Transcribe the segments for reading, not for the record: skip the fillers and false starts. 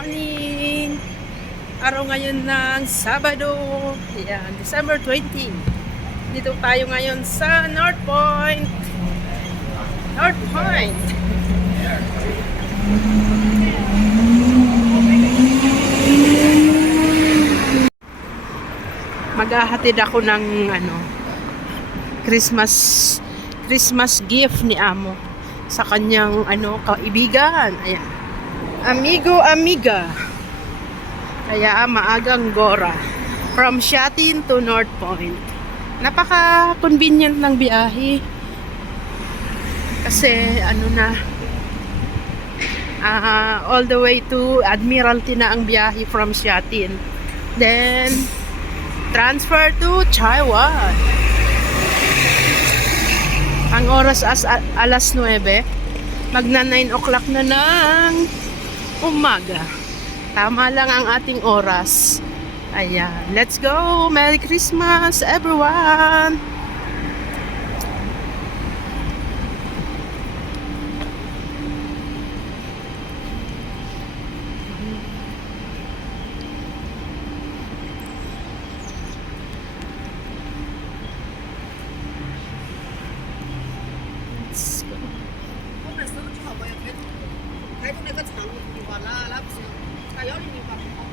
morning! Araw ngayon ng Sabado. Ayan, December 20. Dito tayo ngayon sa North Point. North Point! Maghahatid ako ng Christmas gift ni Amo sa kanyang kaibigan. Ayan. Amigo, amiga. Kaya maagang Gora. From Shatin to North Point. Napaka-convenient ng biyahe. Kasi all the way to Admiralty na ang biyahe from Shatin. Then transfer to Taiwan. Ang oras alas 9. Magna 9 o'clock na ng umaga. Tama lang ang ating oras. Ayan. Let's go! Merry Christmas, everyone! Let's go. 我们手机号不要开通那个长的话，那不行，他要的你话不好。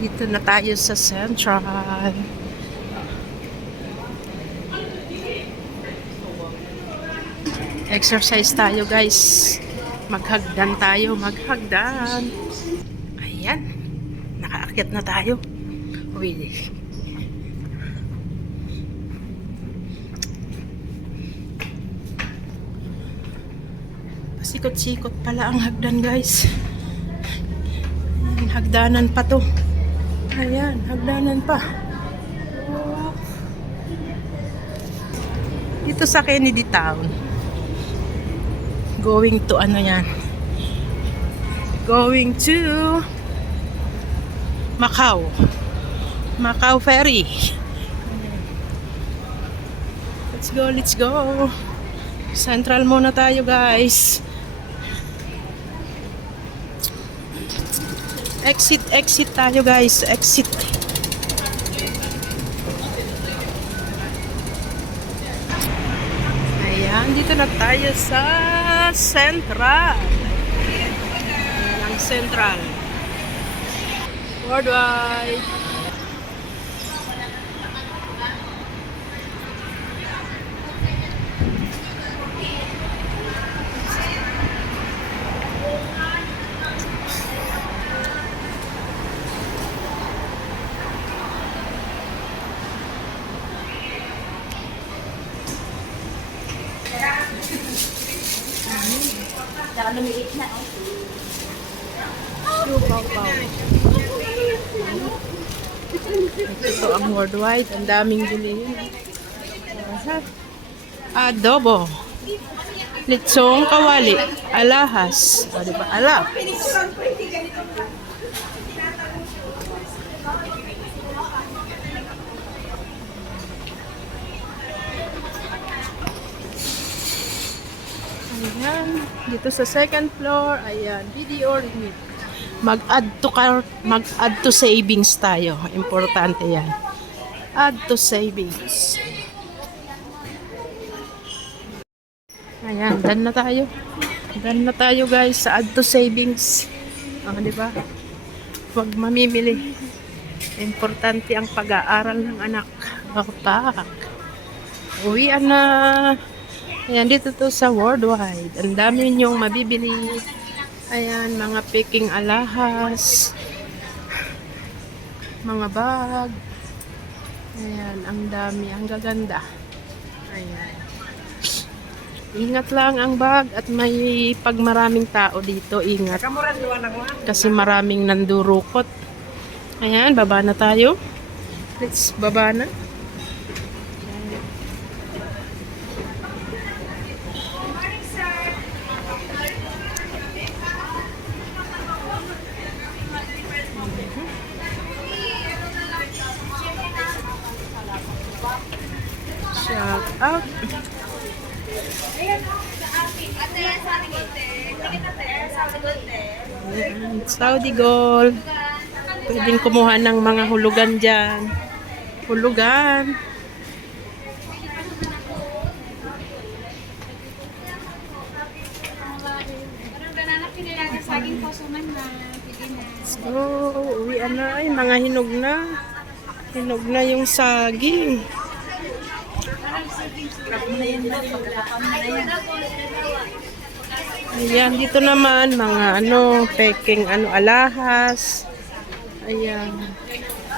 Dito na tayo sa Central. Exercise tayo, guys. Maghagdan tayo, maghagdan. Ayan. Nakaakyat na tayo. Uy. Pasikot-sikot pala ang hagdan, guys. Ayan, hagdanan pa to. Ayan, hagdanan pa. Oh. Dito sa Kennedy Town. Going to Going to Macau. Macau Ferry. Let's go, let's go. Central muna tayo, guys. Exit tayo, guys. Exit. Ayan, dito na tayo sa Central. Ayan ang Central. Worldwide. Siupaw-paw. Ito ang Worldwide. Ang daming bilihin. Adobo. Litsong kawali. Alahas. O, diba? Alap. Ayan. Dito sa second floor. Ayan. Video remit. Mag-add to savings tayo. Importante yan. Add to savings. Ayan, done na tayo. Done na tayo, guys, sa add to savings. Di ba? Huwag mamimili. Importante ang pag-aaral ng anak. Pak. Uwian na. Ayan, dito to sa Worldwide. Ang dami ninyong mabibili. Ayan, mga peking alahas. Mga bag. Ayan, ang dami. Ang gaganda. Ayan. Ingat lang ang bag at may pag maraming tao dito, ingat. Kamuran doon ako. Kasi maraming nandurukot. Ayan, baba na tayo. Let's baba na. Shout out. Ayan, Saudi Gold. Pwedeng kumuha ng mga hulugan dyan. Hulugan. So, uwian na. Ay, mga hinog na. Hinog na yung saging. Ayan, dito naman mga peking alahas. Ayan.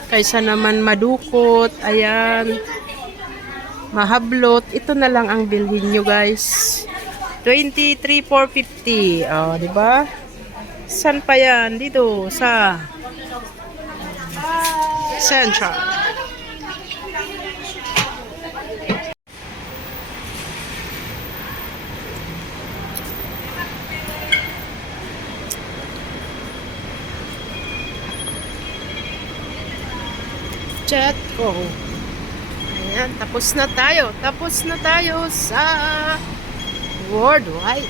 Kaysa naman madukot, ayan. Mahablot, ito na lang ang bilhin nyo, guys. 23,450. Oh, di ba? San pa yan? Dito sa Central. Chat ko. Ayan, tapos na tayo. Tapos na tayo sa worldwide.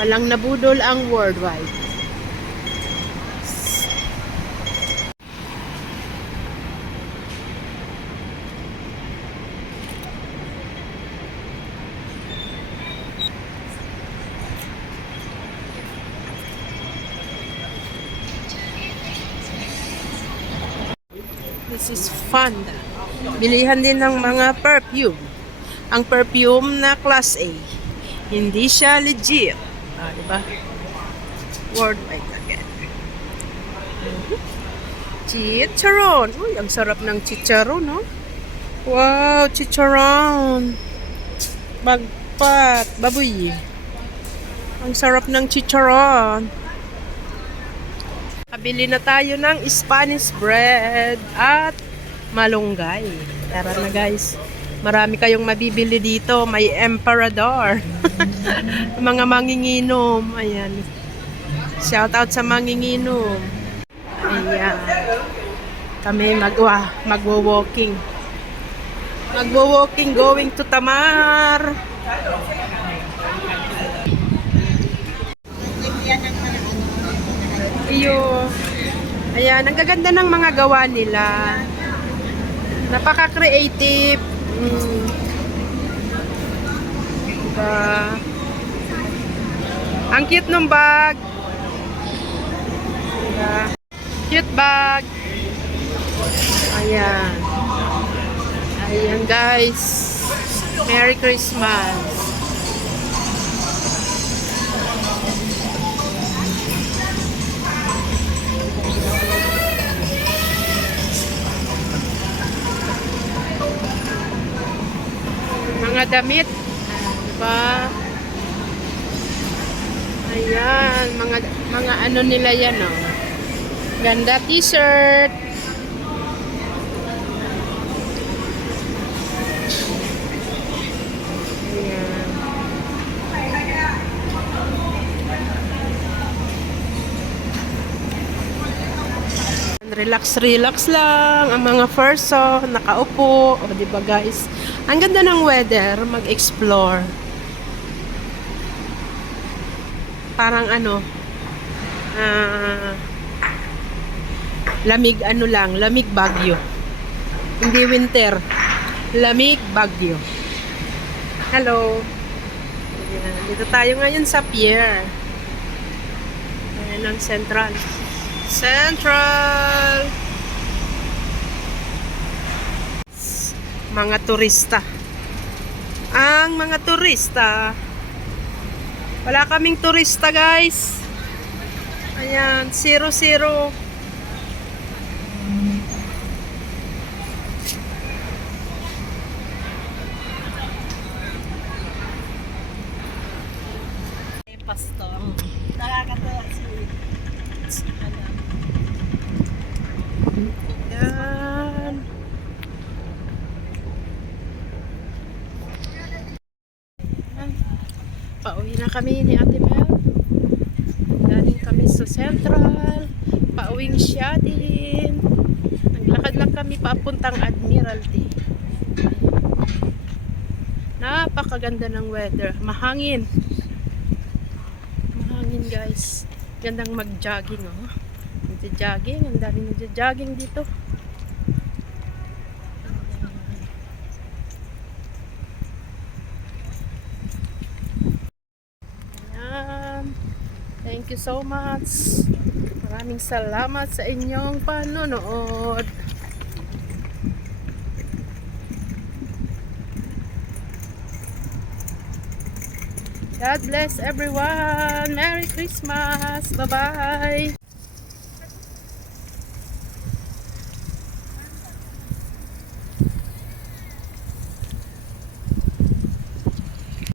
Walang nabudol ang worldwide. This is fun. Bilihan din ng mga perfume. Ang perfume na class A. Hindi siya legit. Ah, diba? Worldwide again. Chicharon. Uy, ang sarap ng chicharon, no? Wow, chicharon. Bagpat. Baboy. Ang sarap ng chicharon. Kabili na tayo ng Spanish bread at malunggay. Tara na, guys. Marami kayong mabibili dito. May emperador. Mga manginginom. Ayan. Shout out sa manginginom. Ayan. Kami magwo-walking. Magwo-walking going to Tamar. Iyo. Ayan, ang gaganda ng mga gawa nila. Napaka-creative. Diba? Ang cute ng bag. Diba? Cute bag. Ayan. Ayan, guys. Merry Christmas. Mga damit. Diba? Ayan. Mga ano nila yan, oh. Ganda t-shirt. Ayan. Relax lang ang mga person, nakaupo, o di ba, guys? Ang ganda ng weather, mag-explore. Parang lamig lamig Baguio. Hindi winter, lamig Baguio. Hello. Ayan, dito tayo ngayon sa pier. Ayan ang Central. Mga turista. Ang mga turista. Wala kaming turista, guys. Ayan, 0-0. Yan. Yan. Pauwi na kami ni Ate Mel. Galing kami sa Central. Pauwing siya din. Naglakad lang kami papuntang Admiralty. Napakaganda ng weather. Mahangin. Mahangin guys. Gandang mag-jogging oh. Magja-jogging. Ang dami magja-jogging dito. Ayan. Thank you so much. Maraming salamat sa inyong panonood. God bless everyone. Merry Christmas. Bye-bye.